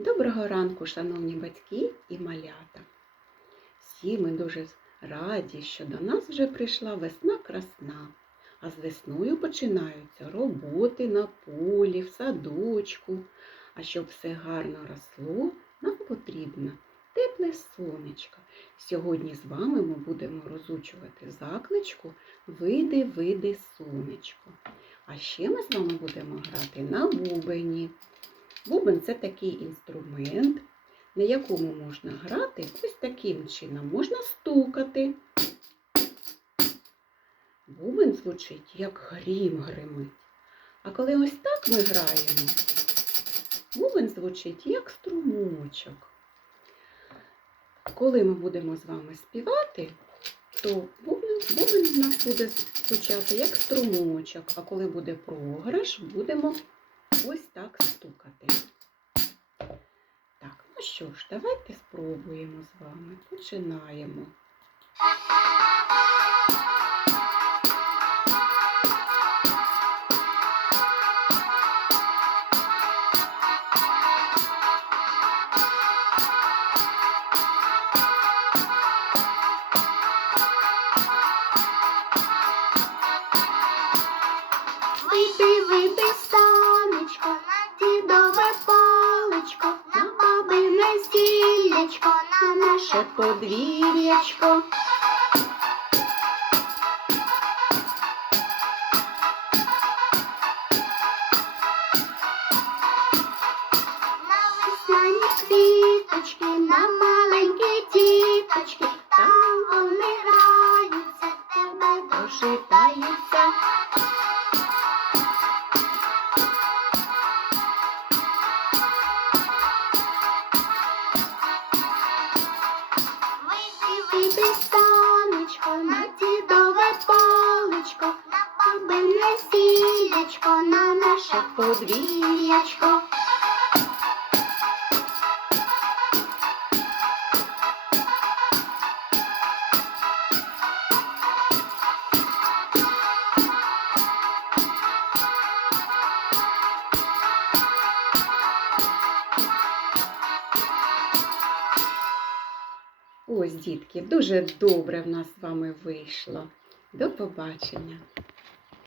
Доброго ранку, шановні батьки і малята. Всі ми дуже раді, що до нас вже прийшла весна красна, а з весною починаються роботи на полі, в садочку. А щоб все гарно росло, нам потрібно тепле сонечко. Сьогодні з вами ми будемо розучувати закличку Вийди, вийди сонечко. А ще ми з вами будемо грати на бубені. Бубен це такий інструмент, на якому можна грати ось таким чином. Можна стукати. Бубен звучить, як грім гримить. А коли ось так ми граємо, бубен звучить як струмочок. Коли ми будемо з вами співати, то бубен, бубен в нас буде звучати як струмочок, а коли буде програш, будемо ось так стукати. Так, ну що ж, давайте спробуємо з вами. Починаємо. Вийди, вийди, наше Подвір'ячко. на весняні квіточки, на Вийди, сонечко, на дідове паличко, на бабине сілечко, на наше подвір'ячко. Ось, дітки, дуже добре в нас з вами вийшло. До побачення.